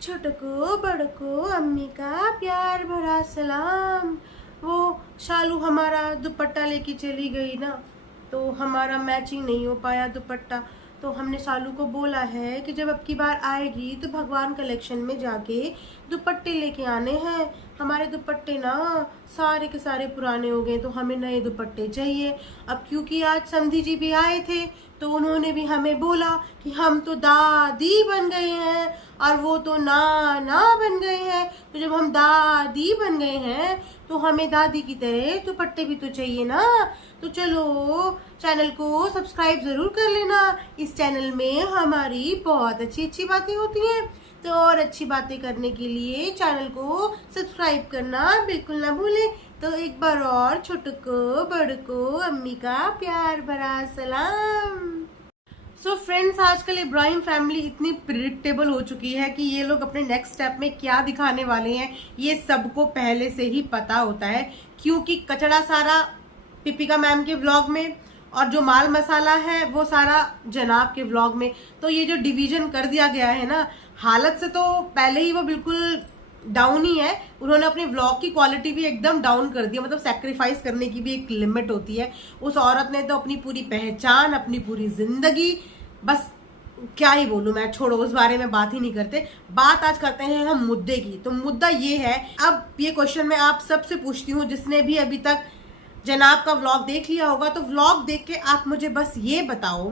छोटको बड़को अम्मी का प्यार भरा सलाम। वो शालू हमारा दुपट्टा लेके चली गई ना, तो हमारा मैचिंग नहीं हो पाया दुपट्टा। तो हमने शालू को बोला है कि जब अब की बार आएगी तो भगवान कलेक्शन में जाके दुपट्टे लेके आने हैं। हमारे दुपट्टे ना सारे के सारे पुराने हो गए, तो हमें नए दुपट्टे चाहिए। अब क्योंकि आज समधी जी भी आए थे, तो उन्होंने भी हमें बोला कि हम तो दादी बन गए हैं और वो तो नाना बन गए हैं। तो जब हम दादी बन गए हैं तो हमें दादी की तरह दुपट्टे भी तो चाहिए ना। तो चलो चैनल को सब्सक्राइब जरूर कर लेना। इस चैनल में हमारी बहुत अच्छी अच्छी बातें होती हैं, तो और अच्छी बातें करने के लिए चैनल को सब्सक्राइब करना बिल्कुल ना भूलें। तो एक बार और छोटको बड़को अम्मी का प्यार भरा सलाम। सो फ्रेंड्स, आजकल इब्राहिम फैमिली इतनी प्रिडिक्टेबल हो चुकी है कि ये लोग अपने नेक्स्ट स्टेप में क्या दिखाने वाले हैं ये सबको पहले से ही पता होता है, क्योंकि कचड़ा सारा पिपिका मैम के व्लॉग में और जो माल मसाला है वो सारा जनाब के व्लॉग में। तो ये जो डिवीजन कर दिया गया है ना, हालत से तो पहले ही वो बिल्कुल डाउन ही है। उन्होंने अपने व्लॉग की क्वालिटी भी एकदम डाउन कर दी, मतलब सैक्रिफाइस करने की भी एक लिमिट होती है। उस औरत ने तो अपनी पूरी पहचान, अपनी पूरी जिंदगी, बस क्या ही बोलूं मैं, छोड़ो उस बारे में बात ही नहीं करते। बात आज करते हैं हम मुद्दे की। तो मुद्दा ये है, अब ये क्वेश्चन मैं आप सबसे पूछती हूँ जिसने भी अभी तक जनाब का व्लॉग देख लिया होगा, तो व्लॉग देख के आप मुझे बस ये बताओ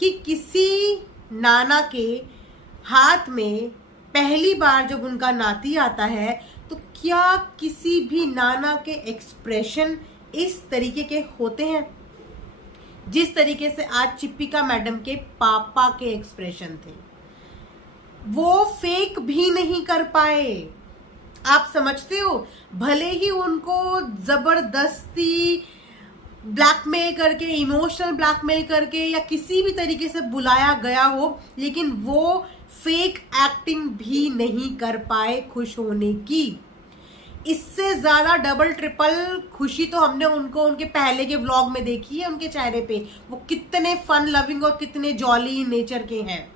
कि किसी नाना के हाथ में पहली बार जब उनका नाती आता है तो क्या किसी भी नाना के एक्सप्रेशन इस तरीके के होते हैं जिस तरीके से आज चिप्पिका मैडम के पापा के एक्सप्रेशन थे? वो फेक भी नहीं कर पाए। आप समझते हो, भले ही उनको जबरदस्ती ब्लैकमेल करके, इमोशनल ब्लैकमेल करके या किसी भी तरीके से बुलाया गया हो, लेकिन वो फेक एक्टिंग भी नहीं कर पाए खुश होने की। इससे ज्यादा डबल ट्रिपल खुशी तो हमने उनको उनके पहले के व्लॉग में देखी है। उनके चेहरे पे वो कितने फन लविंग और कितने जॉली नेचर के हैं,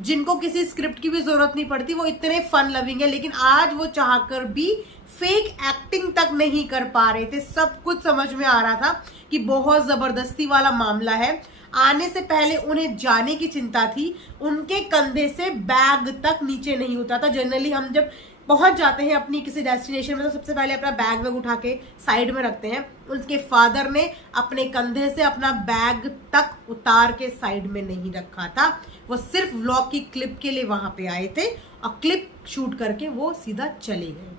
जिनको किसी स्क्रिप्ट की भी जरूरत नहीं पड़ती, वो इतने फन लविंग है। लेकिन आज वो चाहकर भी फेक एक्टिंग तक नहीं कर पा रहे थे। सब कुछ समझ में आ रहा था कि बहुत जबरदस्ती वाला मामला है। आने से पहले उन्हें जाने की चिंता थी, उनके कंधे से बैग तक नीचे नहीं होता था। जनरली हम जब पहुंच जाते हैं अपनी किसी डेस्टिनेशन में तो सबसे पहले अपना बैग वैग उठा के साइड में रखते हैं। उनके फादर ने अपने कंधे से अपना बैग तक उतार के साइड में नहीं रखा था। वो सिर्फ व्लॉग की क्लिप के लिए वहां पे आए थे और क्लिप शूट करके वो सीधा चले गए।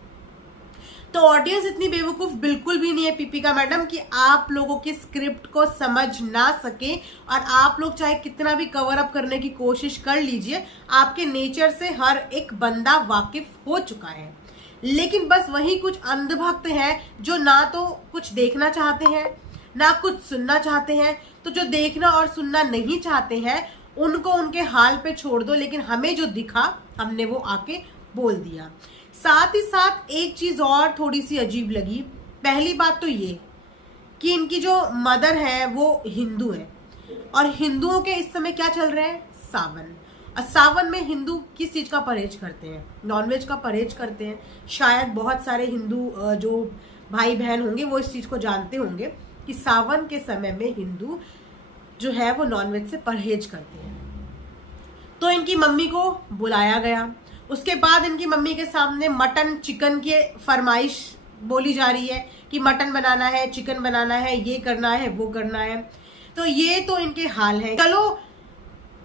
तो ऑडियंस इतनी बेवकूफ बिल्कुल भी नहीं है पिपिका मैडम कि आप लोगों की स्क्रिप्ट को समझ ना सके। और आप लोग चाहे कितना भी कवर अप करने की कोशिश कर लीजिए, आपके नेचर से हर एक बंदा वाकिफ हो चुका है। लेकिन बस वही कुछ अंधभक्त हैं जो ना तो कुछ देखना चाहते हैं ना कुछ सुनना चाहते हैं। तो जो देखना और सुनना नहीं चाहते हैं उनको उनके हाल पे छोड़ दो, लेकिन हमें जो दिखा हमने वो आके बोल दिया। साथ ही साथ एक चीज और थोड़ी सी अजीब लगी। पहली बात तो ये कि इनकी जो मदर है वो हिंदू है, और हिंदुओं के इस समय क्या चल रहा है, सावन। और सावन में हिंदू किस चीज का परहेज करते हैं, नॉनवेज का परहेज करते हैं। शायद बहुत सारे हिंदू जो भाई बहन होंगे वो इस चीज को जानते होंगे कि सावन के समय में हिंदू जो है वो नॉनवेज से परहेज करते हैं। तो इनकी मम्मी को बुलाया गया, उसके बाद इनकी मम्मी के सामने मटन चिकन की फरमाइश बोली जा रही है कि मटन बनाना है, चिकन बनाना है, ये करना है, वो करना है। तो ये तो इनके हाल है। चलो,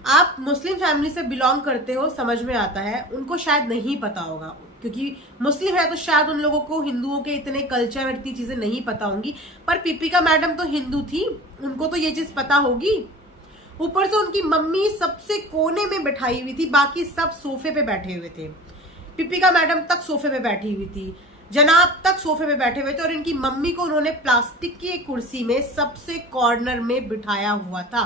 आप मुस्लिम फैमिली से बिलोंग करते हो, समझ में आता है। उनको शायद नहीं पता होगा, क्योंकि मुस्लिम है तो शायद उन लोगों को हिंदुओं के इतने कल्चर और इतनी चीजें नहीं पता होंगी। पर पिपिका मैडम तो हिंदू थी, उनको तो ये चीज पता होगी। ऊपर से उनकी मम्मी सबसे कोने में बैठाई हुई थी, बाकी सब सोफे पे बैठे हुए थे। पिपिका मैडम तक सोफे पे बैठी हुई थी, जनाब तक सोफे पे बैठे हुए थे, और इनकी मम्मी को उन्होंने प्लास्टिक की एक कुर्सी में सबसे कॉर्नर में बिठाया हुआ था।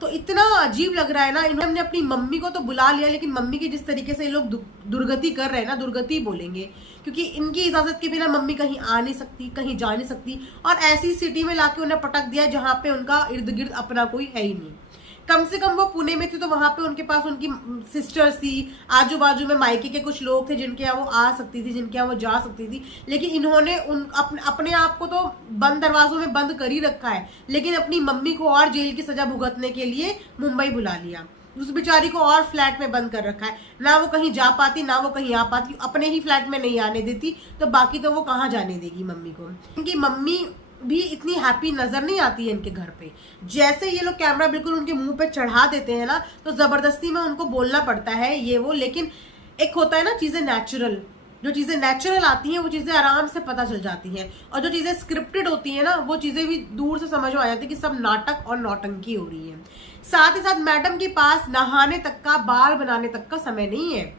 तो इतना अजीब लग रहा है ना। इन्होंने अपनी मम्मी को तो बुला लिया, लेकिन मम्मी की जिस तरीके से ये लोग दुर्गति कर रहे हैं ना, दुर्गति बोलेंगे, क्योंकि इनकी इजाजत के बिना मम्मी कहीं आ नहीं सकती, कहीं जा नहीं सकती। और ऐसी सिटी में लाके उन्हें पटक दिया जहां पे उनका इर्द गिर्द अपना कोई है ही नहीं। कम से कम वो पुणे में थी तो वहां पे उनके पास उनकी सिस्टर्स थी, आजू बाजू में मायके के कुछ लोग थे जिनके यहाँ वो आ सकती थी, जिनके यहाँ वो जा सकती थी। लेकिन इन्होंने अपने आप को तो बंद दरवाजों में बंद कर ही रखा है, लेकिन अपनी मम्मी को और जेल की सजा भुगतने के लिए मुंबई बुला लिया। उस बेचारी को और फ्लैट में बंद कर रखा है, ना वो कहीं जा पाती ना वो कहीं आ पाती, अपने ही फ्लैट में नहीं आने देती, तो बाकी तो वो कहाँ जाने देगी मम्मी को। इनकी मम्मी भी इतनी हैप्पी नजर नहीं आती है इनके घर पे। जैसे ये लोग कैमरा बिल्कुल उनके मुंह पे चढ़ा देते हैं ना, तो जबरदस्ती में उनको बोलना पड़ता है ये वो। लेकिन एक होता है ना चीजें नेचुरल, जो चीजें नेचुरल आती हैं वो चीजें आराम से पता चल जाती हैं, और जो चीजें स्क्रिप्टेड होती हैं ना वो चीजें भी दूर से समझ में आ जाती है कि सब नाटक और नौटंकी हो रही है। साथ ही साथ मैडम के पास नहाने तक का, बाल बनाने तक का समय नहीं है,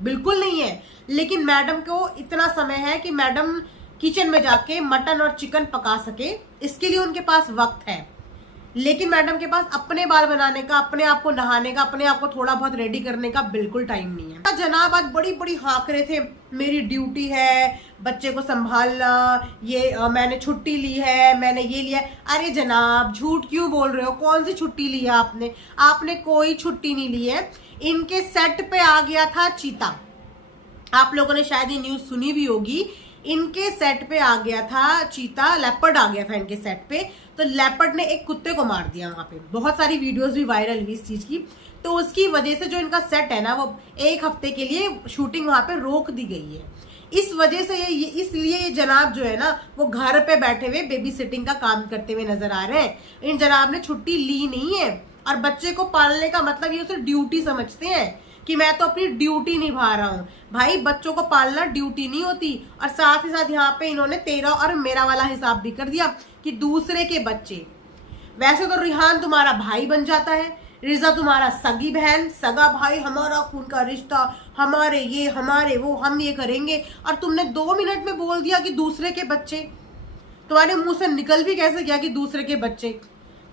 बिल्कुल नहीं है। लेकिन मैडम को इतना समय है कि मैडम किचन में जाके मटन और चिकन पका सके, इसके लिए उनके पास वक्त है। लेकिन मैडम के पास अपने बाल बनाने का, अपने आप को नहाने का, अपने आप को थोड़ा बहुत रेडी करने का बिल्कुल टाइम नहीं है। जनाब आज बड़ी बड़ी हाँक रहे थे, मेरी ड्यूटी है बच्चे को संभालना, ये मैंने छुट्टी ली है, मैंने ये लिया। अरे जनाब झूठ क्यों बोल रहे हो? कौन सी छुट्टी ली है आपने? आपने कोई छुट्टी नहीं ली है। इनके सेट पे आ गया था चीता, आप लोगों ने शायद ये न्यूज सुनी भी होगी। इनके सेट पे आ गया था चीता, लेपर्ड आ गया था इनके सेट पे, तो लेपर्ड ने एक कुत्ते को मार दिया। वहां पे बहुत सारी वीडियोस भी वायरल हुई इस चीज की। तो उसकी वजह से जो इनका सेट है ना, वो एक हफ्ते के लिए शूटिंग वहां पे रोक दी गई है। इस वजह से इसलिए ये जनाब जो है ना, वो घर पे बैठे हुए बेबी सिटिंग का काम करते हुए नजर आ रहे हैं। इन जनाब ने छुट्टी ली नहीं है, और बच्चे को पालने का मतलब ये उसे ड्यूटी समझते हैं कि मैं तो अपनी ड्यूटी निभा रहा हूँ। भाई बच्चों को पालना ड्यूटी नहीं होती। और साथ ही साथ यहाँ पे इन्होंने तेरा और मेरा वाला हिसाब भी कर दिया कि दूसरे के बच्चे, वैसे तो रिहान तुम्हारा भाई बन जाता है, रिजा तुम्हारा सगी बहन, सगा भाई, हमारा खून का रिश्ता, हमारे ये हमारे वो, हम ये करेंगे, और तुमने 2 मिनट में बोल दिया कि दूसरे के बच्चे। तुम्हारे मुंह से निकल भी कैसे गया कि दूसरे के बच्चे?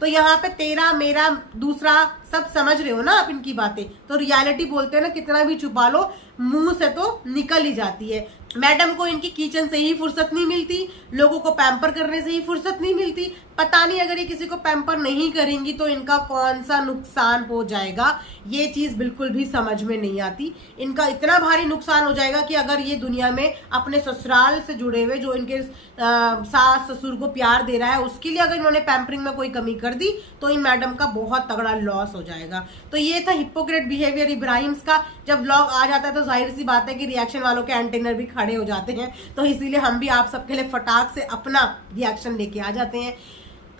तो यहाँ पे तेरा मेरा दूसरा सब समझ रहे हो ना आप इनकी बातें। तो रियलिटी बोलते हैं ना, कितना भी छुपा लो मुंह से तो निकल ही जाती है। मैडम को इनकी किचन से ही फुर्सत नहीं मिलती, लोगों को पैम्पर करने से ही फुर्सत नहीं मिलती। पता नहीं अगर ये किसी को पैम्पर नहीं करेंगी तो इनका कौन सा नुकसान हो जाएगा, ये चीज बिल्कुल भी समझ में नहीं आती। इनका इतना भारी नुकसान हो जाएगा कि अगर ये दुनिया में अपने ससुराल से जुड़े हुए जो इनके सास ससुर को प्यार दे रहा है, उसके लिए अगर इन्होंने पैम्परिंग में कोई कमी कर दी तो इन मैडम का बहुत तगड़ा लॉस हो जाएगा। तो ये था हिपोक्रेट बिहेवियर इब्राहिम्स का। जब व्लॉग आ जाता है तो जाहिर सी बात है कि रिएक्शन वालों के एंटेनर भी खड़े हो जाते हैं, तो इसीलिए हम भी आप सबके लिए फटाक से अपना रिएक्शन लेके आ जाते हैं।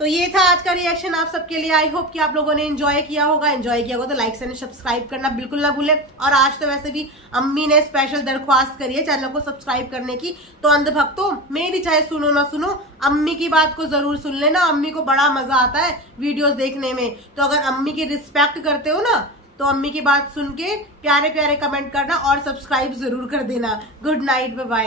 तो ये था आज का रिएक्शन आप सबके लिए। आई होप कि आप लोगों ने एंजॉय किया होगा। एंजॉय किया होगा तो लाइक एंड सब्सक्राइब करना बिल्कुल ना भूलें। और आज तो वैसे भी अम्मी ने स्पेशल दरख्वास्त करी है चैनल को सब्सक्राइब करने की, तो अंधभक्तों मेरी चाहे सुनो ना सुनो, अम्मी की बात को जरूर सुन लेना। अम्मी को बड़ा मजा आता है वीडियोस देखने में, तो अगर अम्मी की रिस्पेक्ट करते हो ना तो अम्मी की बात सुन के प्यारे प्यारे कमेंट करना और सब्सक्राइब जरूर कर देना। Good night, bye bye.